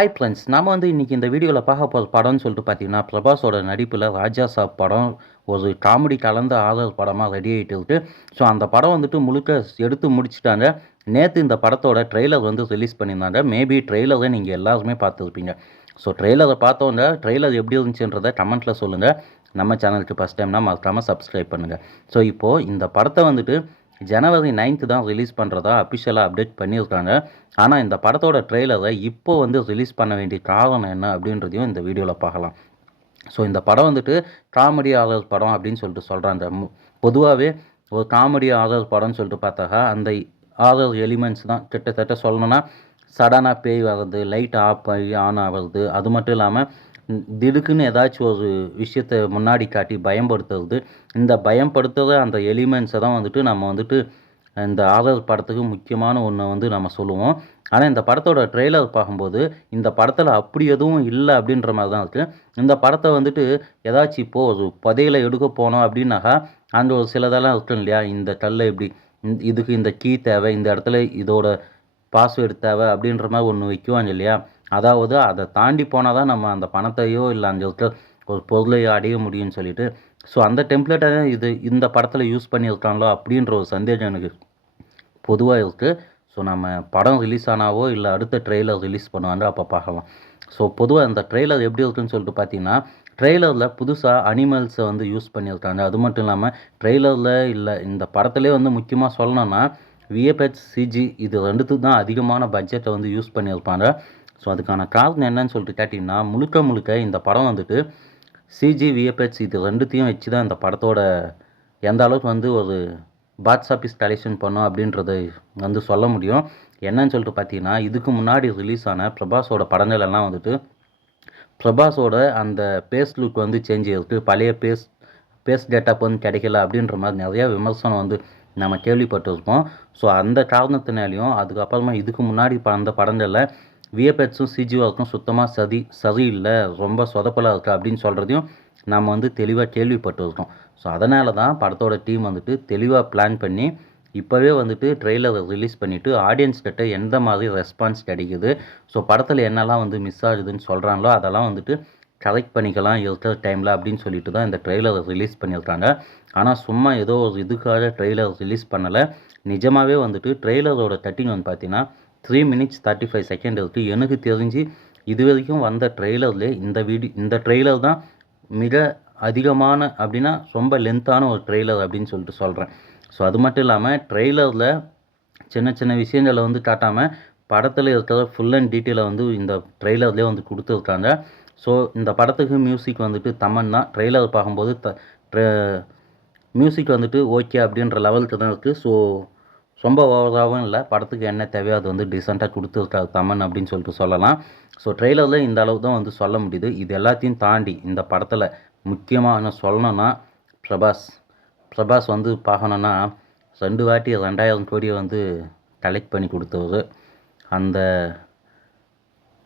Hi friends, நாம வந்து இன்றைக்கி இந்த வீடியோவில் பார்க்க போகிற படம்னு சொல்லிட்டு பார்த்தீங்கன்னா, பிரபாஸோட நடிப்பில் ராஜா சாப் படம் ஒரு காமெடி கலந்த ஹாரர் படமாக ரெடி ஆகிட்டு இருக்கு. ஸோ அந்த படம் வந்துட்டு முழுக்க எடுத்து முடிச்சுட்டாங்க. நேற்று இந்த படத்தோட ட்ரெய்லர் வந்து ரிலீஸ் பண்ணியிருந்தாங்க. மேபி ட்ரெய்லரை நீங்கள் எல்லாருமே பார்த்துருப்பீங்க. ஸோ ட்ரெய்லரை பார்த்தவங்க ட்ரெய்லர் எப்படி இருந்துச்சுன்றதை கமெண்ட்டில் சொல்லுங்கள். நம்ம சேனலுக்கு ஃபஸ்ட் டைம்னா மறக்காமல் சப்ஸ்கிரைப் பண்ணுங்கள். ஸோ இப்போது இந்த படத்தை வந்துட்டு ஜனவரி 9th தான் ரிலீஸ் பண்ணுறதா அஃபிஷியலாக அப்டேட் பண்ணியிருக்காங்க. ஆனால் இந்த படத்தோட ட்ரெய்லரை இப்போ வந்து ரிலீஸ் பண்ண வேண்டிய காரணம் என்ன அப்படின்றதையும் இந்த வீடியோவில் பார்க்கலாம். ஸோ இந்த படம் வந்துட்டு காமெடி ஹாரர் படம் அப்படின்னு சொல்லிட்டு சொல்கிறாங்க. பொதுவாகவே ஒரு காமெடி ஹாரர் படம்னு சொல்லிட்டு பார்த்தாக்கா அந்த ஹாரர் எலிமெண்ட்ஸ் தான் கிட்டத்தட்ட சொல்லணும்னா சடனாக பேய் வர்றது, லைட் ஆஃப் ஆகி ஆன் ஆகிறது, அது மட்டும் இல்லாமல் திடுக்குன்னு ஏதாச்சும் ஒரு விஷயத்தை முன்னாடி காட்டி பயம்படுத்துறது. இந்த பயம்படுத்துகிற அந்த எலிமெண்ட்ஸை தான் வந்துட்டு நம்ம வந்துட்டு இந்த ஹாரர் படத்துக்கு முக்கியமான ஒன்று வந்து நம்ம சொல்லுவோம். ஆனால் இந்த படத்தோட ட்ரெய்லர் பார்க்கும்போது இந்த படத்தில் அப்படி எதுவும் இல்லை அப்படின்ற மாதிரி தான் இருக்குது. இந்த படத்தை வந்துட்டு ஏதாச்சும் இப்போது ஒரு புதையலை எடுக்க போனோம் அப்படின்னாக்கா அந்த ஒரு சிலதெல்லாம் இருக்கும் இல்லையா, இந்த கல்லை இப்படி இதுக்கு இந்த கீ தேவை, இந்த இடத்துல இதோட பாஸ்வேர்டு தேவை அப்படின்ற மாதிரி ஒன்று வைக்குவாங்க இல்லையா. அதாவது அதை தாண்டி போனால் தான் நம்ம அந்த பணத்தையோ இல்லை அங்கே இருக்க ஒரு பொருளையோ அடைய முடியும்னு சொல்லிட்டு. ஸோ அந்த டெம்ப்ளேட்டை தான் இந்த படத்தில் யூஸ் பண்ணியிருக்காங்களோ அப்படின்ற ஒரு சந்தேகம் எனக்கு பொதுவாக இருக்குது. ஸோ நம்ம படம் ரிலீஸ் ஆனாவோ இல்லை அடுத்த ட்ரெய்லர் ரிலீஸ் பண்ணுவாங்க, அப்போ பார்க்கலாம். ஸோ பொதுவாக இந்த ட்ரெய்லர் எப்படி இருக்குன்னு சொல்லிட்டு பார்த்தீங்கன்னா, ட்ரெய்லரில் புதுசாக அனிமல்ஸை வந்து யூஸ் பண்ணியிருக்காங்க. அது மட்டும் இல்லாமல் ட்ரெய்லரில் இல்லை இந்த படத்துலேயே வந்து முக்கியமாக சொல்லணும்னா விஎஃப்எக்ஸ், சிஜி இது ரெண்டுத்துக்கு தான் அதிகமான பட்ஜெட்டை வந்து யூஸ் பண்ணியிருப்பாங்க. ஸோ அதுக்கான காரணம் என்னன்னு சொல்லிட்டு கேட்டிங்கன்னா, முழுக்க இந்த படம் வந்துட்டு சிஜி, விஎஃப்எக்ஸ் இது ரெண்டுத்தையும் வச்சு தான் இந்த படத்தோட எந்த அளவுக்கு வந்து ஒரு பாக்ஸ் ஆஃபீஸ் கலெக்ஷன் பண்ணோம் அப்படின்றத வந்து சொல்ல முடியும். என்னன்னு சொல்லிட்டு பார்த்தீங்கன்னா, இதுக்கு முன்னாடி ரிலீஸ் ஆன பிரபாஸோட படங்கள் எல்லாம் வந்துட்டு பிரபாஸோட அந்த பேஸ் லுக் வந்து சேஞ்ச் ஆகிருக்கு. பழைய பேஸ் கெட்டப் வந்து கிடைக்கல அப்படின்ற மாதிரி நிறையா விமர்சனம் வந்து நம்ம கேள்விப்பட்டிருக்கோம். ஸோ அந்த காரணத்தினாலையும் அதுக்கப்புறமா இதுக்கு முன்னாடி அந்த படங்களில் விஎஃப்எக்ஸும் சிஜி ஒர்க்கும் சுத்தமாக சரியில்லை, ரொம்ப சொதப்பலாக இருக்குது அப்படின்னு சொல்கிறதையும் நம்ம வந்து தெளிவாக கேள்விப்பட்டிருக்கோம். ஸோ அதனால தான் படத்தோட டீம் வந்துட்டு தெளிவாக பிளான் பண்ணி இப்போவே வந்துட்டு ட்ரெய்லரை ரிலீஸ் பண்ணிவிட்டு ஆடியன்ஸ் கிட்ட எந்த மாதிரி ரெஸ்பான்ஸ் கிடைக்குது, ஸோ படத்தில் என்னெல்லாம் வந்து மிஸ் ஆகுதுன்னு சொல்கிறாங்களோ அதெல்லாம் வந்துட்டு கரெக்ட் பண்ணிக்கலாம் இருக்கிற டைமில் அப்படின்னு சொல்லிட்டு தான் இந்த ட்ரெய்லரை ரிலீஸ் பண்ணியிருக்காங்க. ஆனால் சும்மா ஏதோ ஒரு இதுக்காக ட்ரெய்லர் ரிலீஸ் பண்ணலை. நிஜமாகவே வந்துட்டு ட்ரெய்லரோட கட்டிங் வந்து பார்த்தீங்கன்னா 3 minutes 35 seconds இருக்குது. எனக்கு தெரிஞ்சு இது வரைக்கும் வந்த ட்ரெய்லர்லேயே இந்த ட்ரெய்லர் தான் மிக அதிகமான அப்படின்னா ரொம்ப லென்த்தான ஒரு ட்ரெய்லர் அப்படின்னு சொல்லிட்டு சொல்கிறேன். ஸோ அது மட்டும் இல்லாமல் ட்ரெய்லரில் சின்ன விஷயங்களை வந்து காட்டாமல் படத்தில் இருக்கிற ஃபுல் அண்ட் டீட்டெயிலை வந்து இந்த ட்ரெய்லர்லேயே வந்து கொடுத்துருக்காங்க. ஸோ இந்த படத்துக்கு மியூசிக் வந்துட்டு தமன் தான். ட்ரெய்லர் பார்க்கும்போது மியூசிக் வந்துட்டு ஓகே அப்படின்ற லெவலுக்கு தான் இருக்குது. ஸோ ரொம்ப ஓவராகவும் இல்லை, படத்துக்கு என்ன தேவையோ அது வந்து டீசெண்டாக கொடுத்துருக்காரு தமன் அப்படின்னு சொல்லிட்டு சொல்லலாம். ஸோ ட்ரெய்லரில் இந்த அளவுக்கு தான் வந்து சொல்ல முடியுது. இது எல்லாத்தையும் தாண்டி இந்த படத்தில் முக்கியமாக சொல்லணும்னா பிரபாஸ் வந்து பார்க்கணுன்னா 2 வாட்டி 2000 கோடியை வந்து கலெக்ட் பண்ணி கொடுத்தவர். அந்த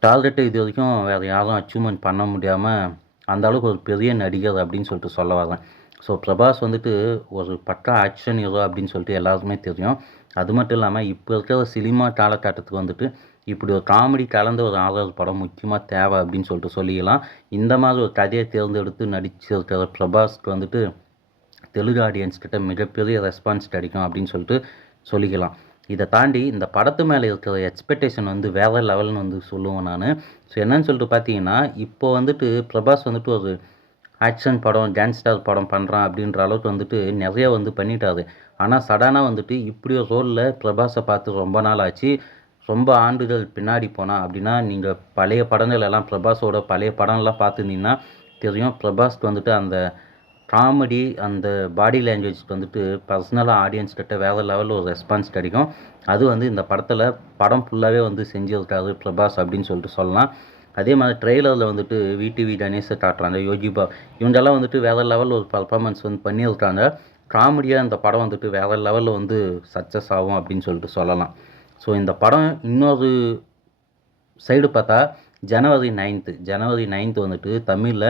டார்கெட்டை இது வரைக்கும் வேறு யாரும் அச்சீவ்மெண்ட் பண்ண முடியாமல் அந்த அளவுக்கு ஒரு பெரிய நடிகர் அப்படின்னு சொல்லிட்டு சொல்ல வரேன். ஸோ பிரபாஸ் வந்துட்டு ஒரு பக்கா ஆக்ஷன் ஹீரோ அப்படின்னு சொல்லிட்டு எல்லாருக்குமே தெரியும். அது மட்டும் இல்லாமல் இப்போ இருக்கிற சினிமா காலகட்டத்துக்கு வந்துட்டு இப்படி ஒரு காமெடி கலந்த ஒரு ஹாரர் படம் முக்கியமாக தேவை அப்படின்னு சொல்லிட்டு சொல்லிக்கலாம். இந்த மாதிரி ஒரு கதையை தேர்ந்தெடுத்து நடிச்சிருக்கிற பிரபாஸ்க்கு வந்துட்டு தெலுங்கு ஆடியன்ஸ் கிட்ட மிகப்பெரிய ரெஸ்பான்ஸ் கிடைக்கும் அப்படின்னு சொல்லிட்டு சொல்லிக்கலாம். இதை தாண்டி இந்த படத்து மேலே இருக்கிற எக்ஸ்பெக்டேஷன் வந்து வேறு லெவல்னு வந்து சொல்லுவேன் நான். ஸோ என்னன்னு சொல்லிட்டு பார்த்தீங்கன்னா, இப்போ வந்துட்டு பிரபாஸ் வந்துட்டு ஒரு ஆக்ஷன் படம், கேங்ஸ்டர் படம் பண்ணுறான் அப்படின்ற அளவுக்கு வந்துட்டு நிறைய வந்து பண்ணிட்டாரு. ஆனால் சடனாக வந்துட்டு இப்படி ஒரு ரோலில் பிரபாஸை பார்த்து ரொம்ப நாள் ஆச்சு. ரொம்ப ஆண்டுகள் பின்னாடி போனால் அப்படின்னா நீங்கள் பழைய படங்கள் எல்லாம் பிரபாஸோட பழைய படம்லாம் பார்த்துருந்தீங்கன்னா தெரியும். பிரபாஸ்க்கு வந்துட்டு அந்த காமெடி, அந்த பாடி லாங்குவேஜ்க்கு வந்துட்டு பர்சனலாக ஆடியன்ஸ் கிட்ட வேறு லெவலில் ஒரு ரெஸ்பான்ஸ் கிடைக்கும். அது வந்து இந்த படம் ஃபுல்லாகவே வந்து செஞ்சுருக்காரு பிரபாஸ் அப்படின்னு சொல்லிட்டு சொல்லலாம். அதே மாதிரி ட்ரெய்லரில் வந்துட்டு விடிவி கணேஷை காட்டுறாங்க, யோகி பாபு இவங்கெல்லாம் வந்துட்டு வேறு லெவலில் ஒரு பர்ஃபார்மன்ஸ் வந்து பண்ணியிருக்காங்க. காமெடியாக இந்த படம் வந்துட்டு வேறு லெவலில் வந்து சக்ஸஸ் ஆகும் அப்படின்னு சொல்லிட்டு சொல்லலாம். ஸோ இந்த படம் இன்னொரு சைடு பார்த்தா ஜனவரி 9th வந்துட்டு தமிழில்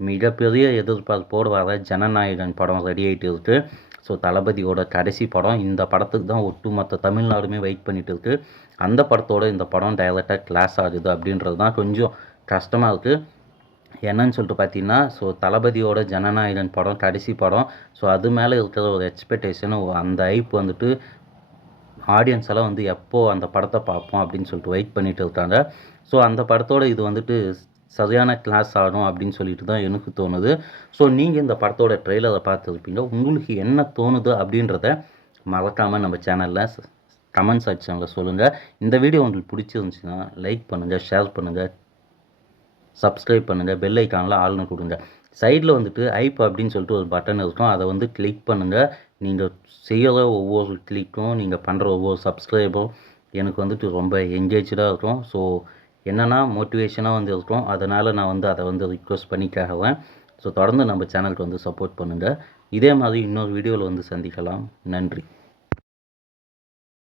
மிகப்பெரிய எதிர்பார்ப்போடு வர ஜனநாயகன் படம் ரெடி ஆகிட்டு இருக்குது. ஸோ தளபதியோட கடைசி படம். இந்த படத்துக்கு தான் ஒட்டுமொத்த தமிழ்நாடுமே வெயிட் பண்ணிட்டு இருக்குது. அந்த படத்தோட இந்த படம் டைரெக்டாக கிளாஸ் ஆகுது அப்படின்றது தான் கொஞ்சம் கஷ்டமாக இருக்குது. என்னன்னு சொல்லிட்டு பார்த்தீங்கன்னா, ஸோ தளபதியோட ஜனநாயகன் படம் கடைசி படம். ஸோ அது மேலே இருக்கிற ஒரு எக்ஸ்பெக்டேஷன், அந்த ஹைப் வந்துட்டு ஆடியன்ஸ் எல்லாம் வந்து எப்போ அந்த படத்தை பார்ப்போம் அப்படின்னு சொல்லிட்டு வெயிட் பண்ணிட்டு இருக்காங்க. ஸோ அந்த படத்தோட இது வந்துட்டு சரியான கிளாஸ் ஆடும் அப்படின்னு சொல்லிட்டு தான் எனக்கு தோணுது. ஸோ நீங்கள் இந்த படத்தோட ட்ரெய்லரை பார்த்துருப்பீங்க. உங்களுக்கு என்ன தோணுது அப்படின்றத மறக்காமல் நம்ம சேனலில் கமெண்ட் செக்ஷனில் சொல்லுங்கள். இந்த வீடியோ உங்களுக்கு பிடிச்சிருந்துச்சுன்னா லைக் பண்ணுங்கள், ஷேர் பண்ணுங்கள், சப்ஸ்கிரைப் பண்ணுங்கள், பெல் ஐக்கானில் ஆள்னு கொடுங்க. சைடில் வந்துட்டு ஐப் அப்படின்னு சொல்லிட்டு ஒரு பட்டன் இருக்கும். அதை வந்து கிளிக் பண்ணுங்கள். நீங்கள் செய்கிற ஒவ்வொரு கிளிக்கும், நீங்கள் பண்ணுற ஒவ்வொரு சப்ஸ்கிரைபும் எனக்கு வந்துட்டு ரொம்ப என்கேஜாக இருக்கும். ஸோ என்னென்னா மோட்டிவேஷனாக வந்து இருக்கும். அதனால் நான் வந்து அதை வந்து ரிக்வெஸ்ட் பண்ணி கேட்குறேன். ஸோ தொடர்ந்து நம்ம சேனலுக்கு வந்து சப்போர்ட் பண்ணுங்கள். இதே மாதிரி இன்னொரு வீடியோவில் வந்து சந்திக்கலாம். நன்றி.